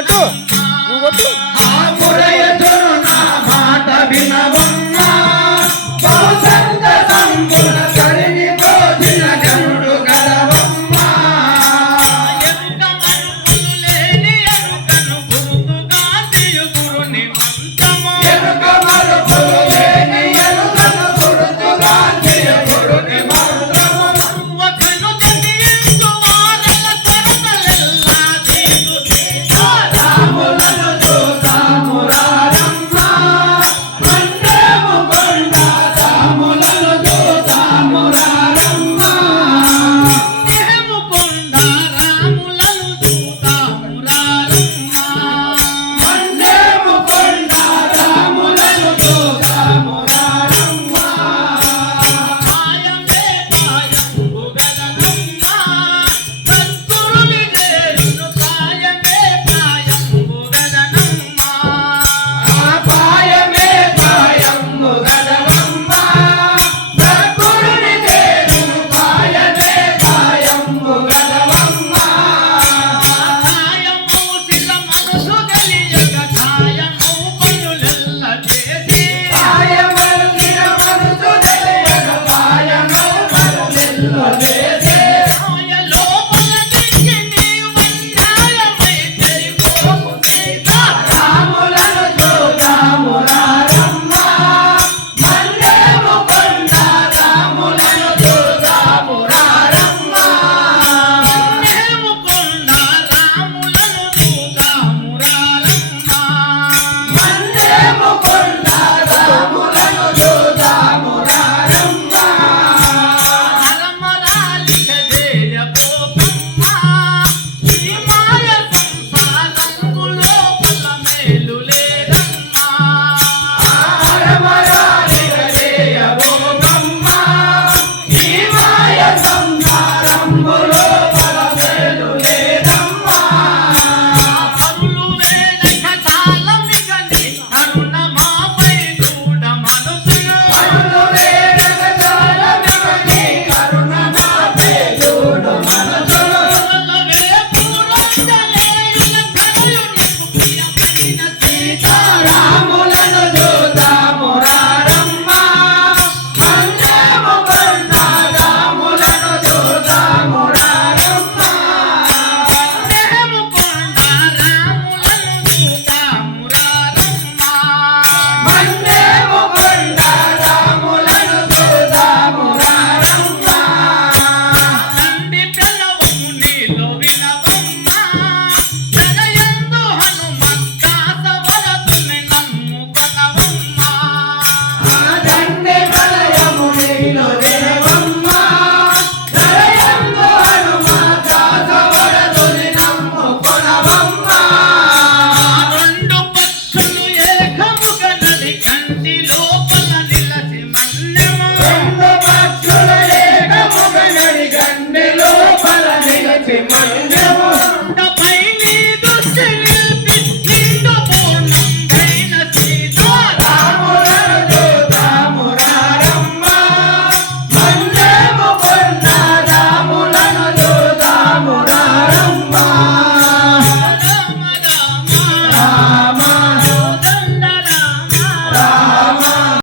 కొట్టు. నువ్వు కొట్టు. నా మాట వినవ?